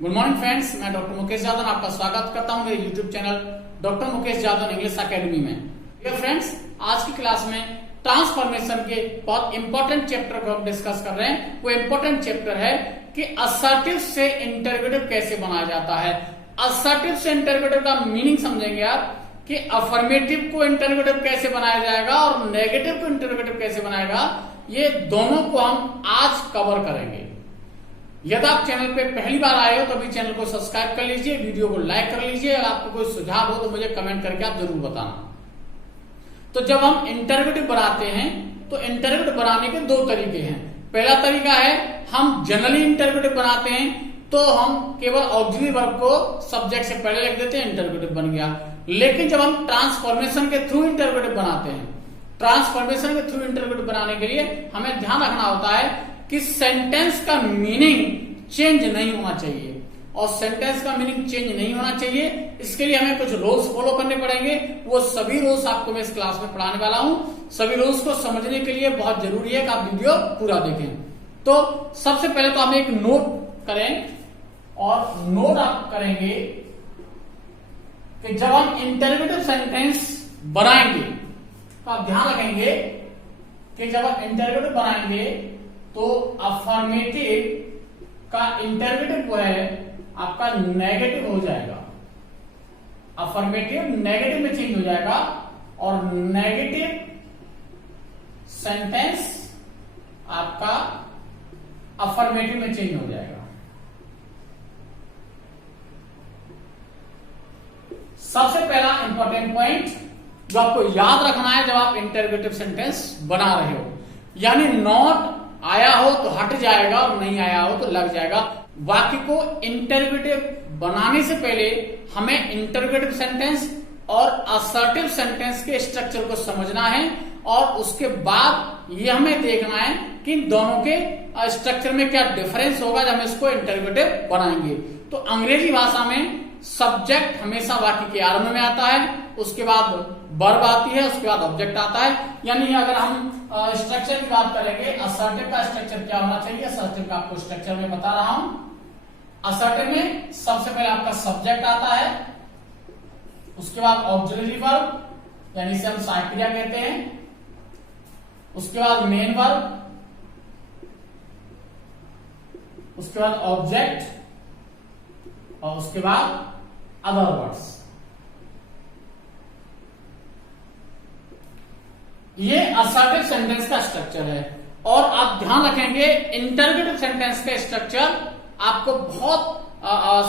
Good morning friends, मैं doctor Mukesh Yadav आपका स्वागत करता हूं मेरे YouTube channel doctor Mukesh Yadav English academy में। ये फ्रेंड्स, आज की क्लास में ट्रांसफॉर्मेशन के बहुत इंपॉर्टेंट चैप्टर को हम डिस्कस कर रहे हैं। वो इंपॉर्टेंट चैप्टर है कि असर्टिव से इंटरोगेटिव कैसे बनाया जाता है। असर्टिव से इंटरोगेटिव का मीनिंग समझेंगे आप कि अफर्मेटिव को इंटरोगेटिव कैसे बनाया जाएगा और नेगेटिव को इंटरोगेटिव कैसे बनाएगा। ये दोनों को हम आज कवर करेंगे। यदि आप चैनल पे पहली बार आए हो तो अभी चैनल को सब्सक्राइब कर लीजिए, वीडियो को लाइक कर लीजिए। अगर आपको कोई सुझाव हो तो मुझे कमेंट करके आप जरूर बताना। तो जब हम इंटरोगेटिव बनाते हैं तो इंटरोगेटिव बनाने के दो तरीके हैं। पहला तरीका है हम जनरली इंटरोगेटिव बनाते हैं तो हम केवल ऑक्सिलरी वर्ब को सब्जेक्ट से पहले लिख देते हैं, इंटरोगेटिव बन गया। लेकिन जब हम ट्रांसफॉर्मेशन के थ्रू इंटरोगेटिव बनाते हैं, ट्रांसफॉर्मेशन के थ्रू इंटरोगेटिव बनाने के लिए हमें ध्यान रखना होता है कि सेंटेंस का मीनिंग चेंज नहीं होना चाहिए। और सेंटेंस का मीनिंग चेंज नहीं होना चाहिए, इसके लिए हमें कुछ रूल्स फॉलो करने पड़ेंगे। वो सभी रूल्स आपको मैं इस क्लास में पढ़ाने वाला हूं। सभी रूल्स को समझने के लिए बहुत जरूरी है कि आप वीडियो पूरा देखें। तो सबसे पहले तो हम एक नोट करें, और नोट आप करेंगे कि जब हम इंटरोगेटिव सेंटेंस बनाएंगे तो आप ध्यान रखेंगे कि जब आप इंटरोगेटिव बनाएंगे तो अफर्मेटिव का इंटरोगेटिव वो है आपका नेगेटिव हो जाएगा। अफर्मेटिव नेगेटिव में चेंज हो जाएगा और नेगेटिव सेंटेंस आपका अफर्मेटिव में चेंज हो जाएगा। सबसे पहला इंपॉर्टेंट पॉइंट जो आपको याद रखना है जब आप इंटरोगेटिव सेंटेंस बना रहे हो, यानी नॉट आया हो तो हट जाएगा और नहीं आया हो तो लग जाएगा। वाक्य को इंटरोगेटिव बनाने से पहले हमें इंटरोगेटिव सेंटेंस और असर्टिव सेंटेंस के स्ट्रक्चर को समझना है, और उसके बाद ये हमें देखना है कि इन दोनों के स्ट्रक्चर में क्या डिफरेंस होगा जब हम इसको इंटरोगेटिव बनाएंगे। तो अंग्रेजी भाषा में सब्जेक्ट हमेशा वाक्य के आरंभ में आता है, उसके बाद वर्ब आती है, उसके बाद ऑब्जेक्ट आता है। यानी अगर हम स्ट्रक्चर की बात करेंगे, असर्टिव का स्ट्रक्चर क्या होना चाहिए। असर्टिव का आपको स्ट्रक्चर में बता रहा हूं। असर्टिव में सबसे पहले आपका सब्जेक्ट आता है, उसके बाद ऑक्सिलरी वर्ब यानी इसे हम सहायक क्रिया कहते हैं, उसके बाद मेन वर्ब, उसके बाद ऑब्जेक्ट, और उसके बाद अदर वर्ड्स। ये असर्टिव सेंटेंस का स्ट्रक्चर है। और आप ध्यान रखेंगे इंटरोगेटिव सेंटेंस का स्ट्रक्चर आपको बहुत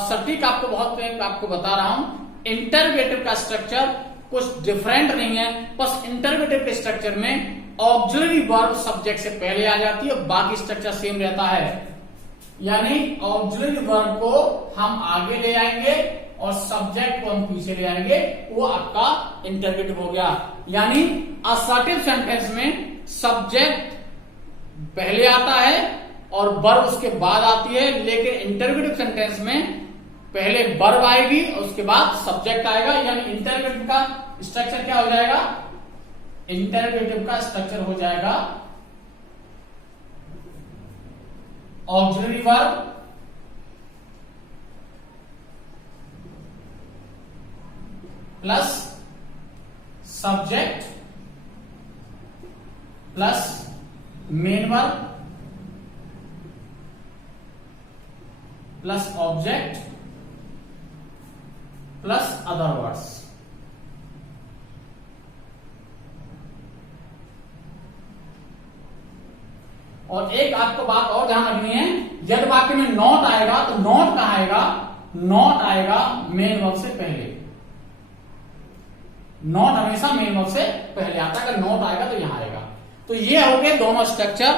सटीक आपको बता रहा हूं। इंटरोगेटिव का स्ट्रक्चर कुछ डिफरेंट नहीं है, बस इंटरोगेटिव के स्ट्रक्चर में ऑक्सिलरी वर्ब सब्जेक्ट से पहले आ जाती है, बाकी स्ट्रक्चर सेम रहता है। यानी ऑक्सिलरी वर्ब को हम आगे ले आएंगे और सब्जेक्ट को हम पीछे ले आएंगे, वो आपका इंटरोगेटिव हो गया। यानी असर्टिव सेंटेंस में सब्जेक्ट पहले आता है और वर्ब उसके बाद आती है, लेकिन इंटरोगेटिव सेंटेंस में पहले वर्ब आएगी और उसके बाद सब्जेक्ट आएगा। यानी इंटरोगेटिव का स्ट्रक्चर क्या हो जाएगा, इंटरोगेटिव का स्ट्रक्चर हो जाएगा auxiliary verb plus subject plus main verb plus object plus other words. और एक आपको बात और ध्यान रखनी है, यदि वाक्य में नॉट आएगा तो नॉट कहां आएगा, नॉट आएगा मेन वर्ब से पहले। नॉट हमेशा मेन वर्ब से पहले आता है, अगर नॉट आएगा तो यहां आएगा। तो ये हो गए दोनों स्ट्रक्चर।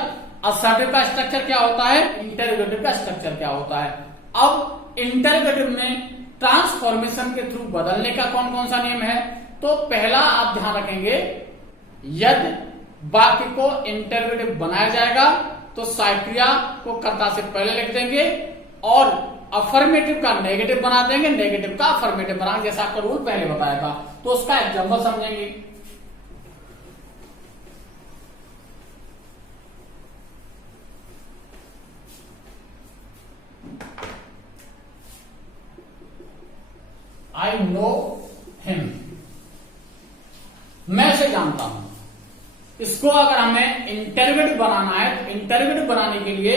असर्टिव का स्ट्रक्चर क्या होता है, इंटरोगेटिव का स्ट्रक्चर क्या होता है। अब इंटरोगेटिव में ट्रांसफॉर्मेशन के थ्रू बदलने का कौन कौन सा नियम है। तो पहला आप ध्यान रखेंगे, यदि वाक्य को इंटरोगेटिव बनाया जाएगा तो सहायक क्रिया को कर्ता से पहले लिख देंगे और अफर्मेटिव का नेगेटिव बना देंगे, नेगेटिव का अफर्मेटिव बनाएंगे, जैसा आपका रूल पहले बताया था। तो उसका एग्जाम्पल समझेंगे। आई नो हिम, मैं उसे जानता हूं। इसको अगर हमें इंटरवेटिव बनाना है तो इंटरवेटिव बनाने के लिए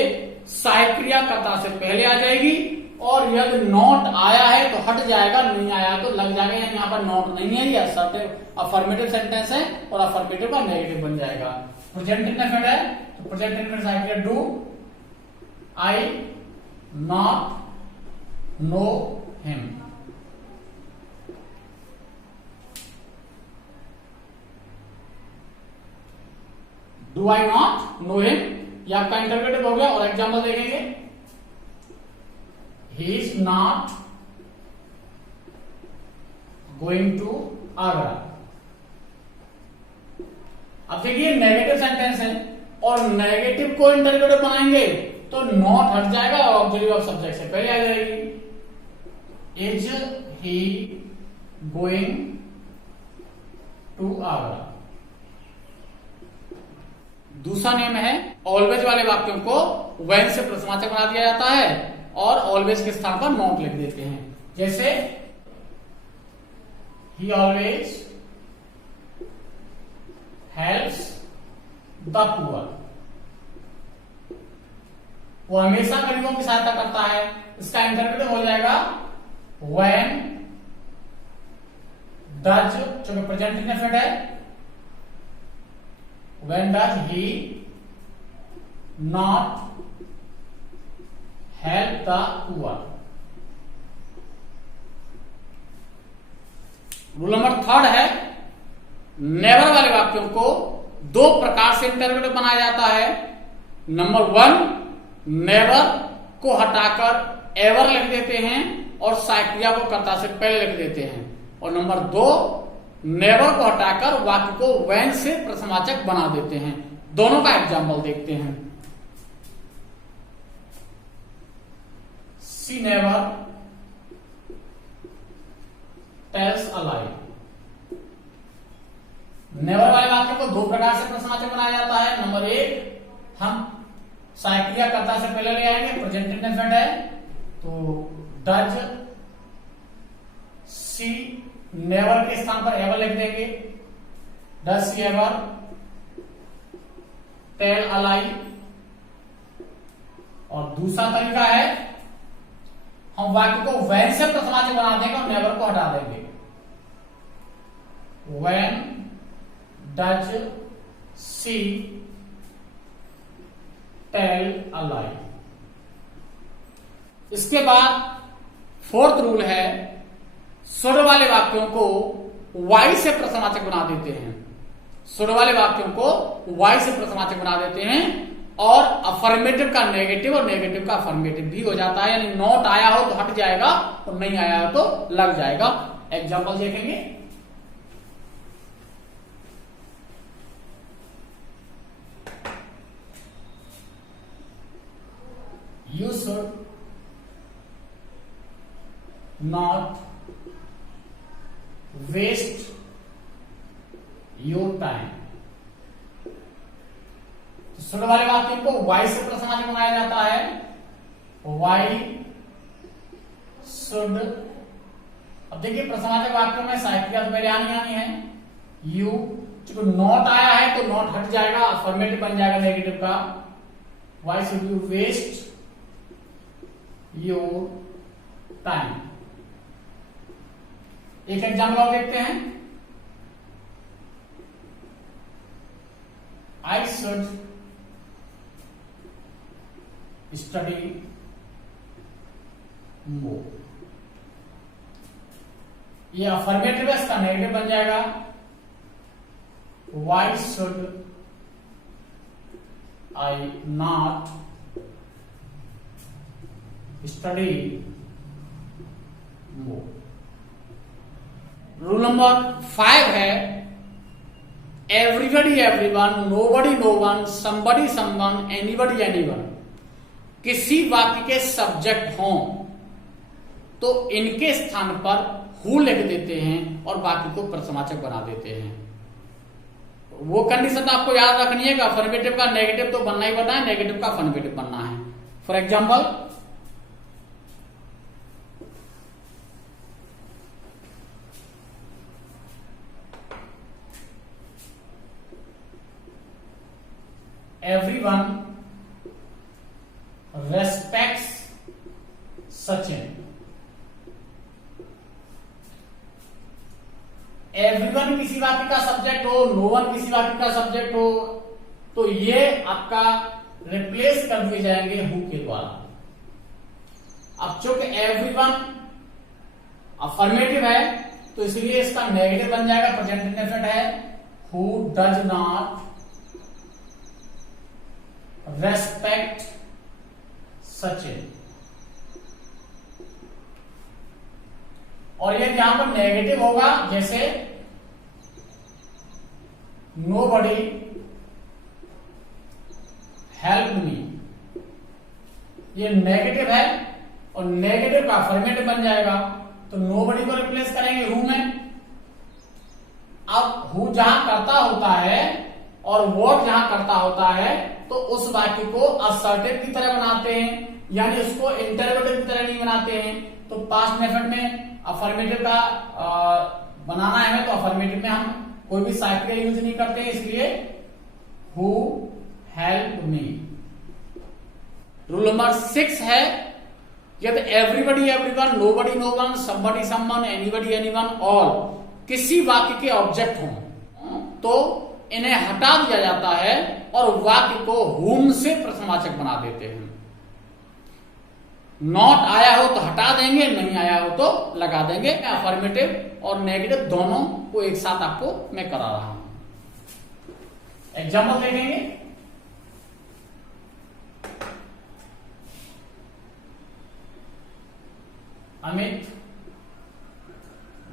सहायक क्रिया कर्ता से पहले आ जाएगी, और यदि नॉट आया है तो हट जाएगा, नहीं आया तो लग जाएगा। यानी यहाँ पर नॉट नहीं है, ये अफर्मेटिव सेंटेंस है और अफर्मेटिव का नेगेटिव बन जाएगा। प्रेजेंट इंडेफिनिट है तो प्रेजेंट इंडेफिनिट सहायक क्रिया do, I not know him. Do I not know him, ये आपका इंटरप्रेटिव हो गया। और एग्जाम्पल देखेंगे, he is not going to Agra. अब देखिए नेगेटिव सेंटेंस है और नेगेटिव को इंटरप्रेटिव बनाएंगे तो नॉट हट जाएगा और ऑब्जेक्टिव ऑफ सब्जेक्ट से पहले आ जाएगी। Is he going to Agra. दूसरा नियम है, ऑलवेज वाले वाक्यों को व्हेन से प्रश्नवाचक बना दिया जाता है और ऑलवेज के स्थान पर नॉट लिख देते हैं। जैसे ही ऑलवेज हेल्प्स द पुअर, वो हमेशा गरीबों की सहायता करता है। इसका इंटरप्रेटिव हो जाएगा व्हेन डज, जो प्रेजेंट इंडेफिनिट है, when does he not help the poor। Rule number third है, नेवर वाले वाक्यों को दो प्रकार से इंटरप्रेटिव बनाया जाता है। नंबर वन, नेवर को हटाकर एवर लिख देते हैं और सहायक क्रिया को कर्ता से पहले लिख देते हैं। और नंबर दो, नेवर को हटाकर वाक्य को व्हेन से प्रश्नवाचक बना देते हैं। दोनों का एग्जाम्पल देखते हैं। She never tells a lie. Never वाले वाक्य को दो प्रकार से प्रश्नवाचक बनाया जाता है। नंबर एक, हम सहायक क्रिया कर्ता से पहले ले आएंगे, प्रेजेंट इंडेफिनिट है तो डज सी, नेवर के स्थान पर एवर लिख देंगे, does she ever tell a lie. और दूसरा तरीका है, हम वाक्य को व्हेन से प्रश्नवाचक बना देंगे और नेवर को हटा देंगे। When does she tell a lie. इसके बाद फोर्थ रूल है, शुड वाले वाक्यों को वाई से प्रश्नवाचक बना देते हैं। शुड वाले वाक्यों को वाई से प्रश्नवाचक बना देते हैं और अफर्मेटिव का नेगेटिव और नेगेटिव का अफर्मेटिव भी हो जाता है। यानी नॉट आया हो तो हट जाएगा और नहीं आया हो तो लग जाएगा। एग्जाम्पल देखेंगे, you should not waste your time. Should वाले वाक्यों को वाई से प्रश्नवाचक बनाया जाता है। वाई शुड, अब देखिए प्रश्नवाचक वाक्यों में सहायक क्रिया तो पहले आनी है। यू, चूंकि नॉट आया है तो नॉट हट जाएगा, अफर्मेटिव बन जाएगा नेगेटिव का। Why should you waste your time. एक एग्जाम्पल और देखते हैं, आई शुड स्टडी मोर। ये अफर्मेटिव है, इसका नेगेटिव बन जाएगा। Why should I not study more. Rule number 5 है, everybody everyone, nobody no one, somebody someone, anybody anyone. किसी वाक्य के सब्जेक्ट हों तो इनके स्थान पर हु लिख देते हैं और वाक्य को प्रश्नवाचक बना देते हैं। वो कंडीशन आपको याद रखनी है कि अफर्मेटिव का नेगेटिव तो बनना ही बनना है, नेगेटिव का अफर्मेटिव बनना है। For example, everyone respects Sachin. Everyone किसी वाक्य का सब्जेक्ट हो, नो वन किसी वाक्य का सब्जेक्ट हो, तो ये आपका रिप्लेस कर दिए जाएंगे हु के द्वारा। अब चूंकि एवरीवन अफर्मेटिव है तो इसलिए इसका नेगेटिव बन जाएगा, प्रेजेंट इंडेफिनिट है, who does not respect Sachin. और ये यहां पर नेगेटिव होगा, जैसे नोबडी हेल्प मी, ये नेगेटिव है और नेगेटिव का अफर्मेटिव बन जाएगा, तो नोबडी को रिप्लेस करेंगे हु में। अब हु जहां करता होता है और वॉट जहां करता होता है तो उस वाक्य को असर्टिव की तरह बनाते हैं, यानी उसको इंटरोगेटिव की तरह नहीं बनाते हैं। तो पास्ट मेथड में अफर्मेटिव का बनाना है तो अफर्मेटिव में हम कोई भी साइकिल यूज नहीं करते, इसलिए who help me. Rule number 6 है, यदि everybody everyone, nobody no one, somebody someone, anybody anyone all किसी वाक्य के ऑब्जेक्ट हों तो इन्हें हटा दिया जाता है और वाक्य को हुम से प्रश्नवाचक बना देते हैं। नॉट आया हो तो हटा देंगे, नहीं आया हो तो लगा देंगे। अफर्मेटिव और नेगेटिव दोनों को एक साथ आपको मैं करा रहा हूं। एग्जाम्पल देखेंगे। Amit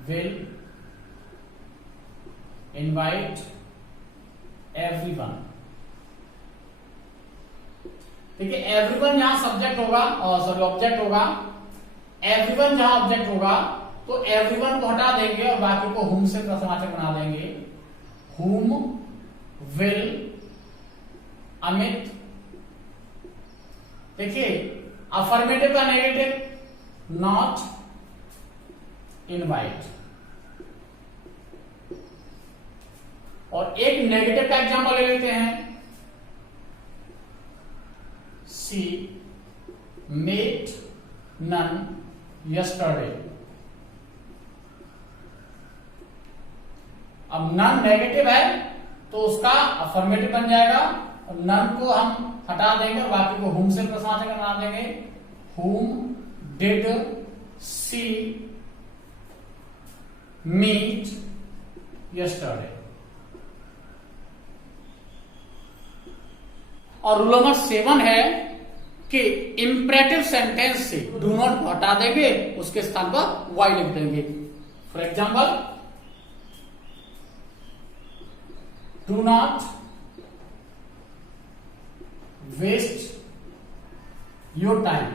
will invite everyone. देखिए एवरीवन जहां सब्जेक्ट होगा, सॉरी ऑब्जेक्ट होगा, एवरीवन जहां ऑब्जेक्ट होगा तो एवरीवन को हटा देंगे और बाकी को हुम से प्रश्नवाचक बना देंगे। हुम विल अमित। देखिए अफर्मेटिव का नेगेटिव नॉट इनवाइट, और एक नेगेटिव का एग्जांपल ले लेते हैं। She met none yesterday. अब नन नेगेटिव है तो उसका अफर्मेटिव बन जाएगा और नन को हम हटा देंगे और बाकी को हुम से प्रश्नवाचक बना देंगे। Whom did she meet yesterday. और रूल नंबर 7 है कि इंपरेटिव सेंटेंस से डू नॉट को हटा देंगे, उसके स्थान पर वाई लिख देंगे। For example, do not waste your time,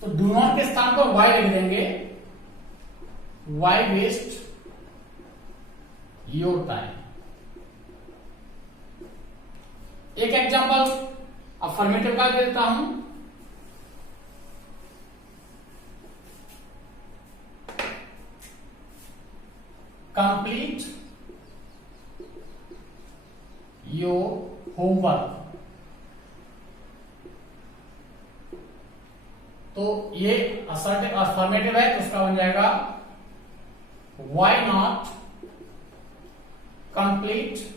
तो डू नॉट के स्थान पर वाई लिख देंगे, वाई वेस्ट योर टाइम। एक एग्जांपल अफर्मेटिव का दे देता हूं। कंप्लीट योर होमवर्क, तो ये अफर्मेटिव है तो उसका बन जाएगा why not complete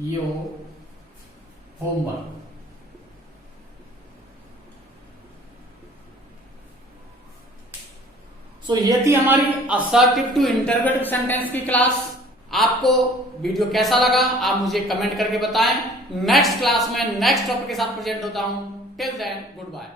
your homework. So ये थी हमारी असर्टिव टू इंटरोगेटिव सेंटेंस की क्लास। आपको वीडियो कैसा लगा आप मुझे कमेंट करके बताएं। नेक्स्ट क्लास में नेक्स्ट टॉपिक के साथ प्रेजेंट होता हूं। Till then good bye.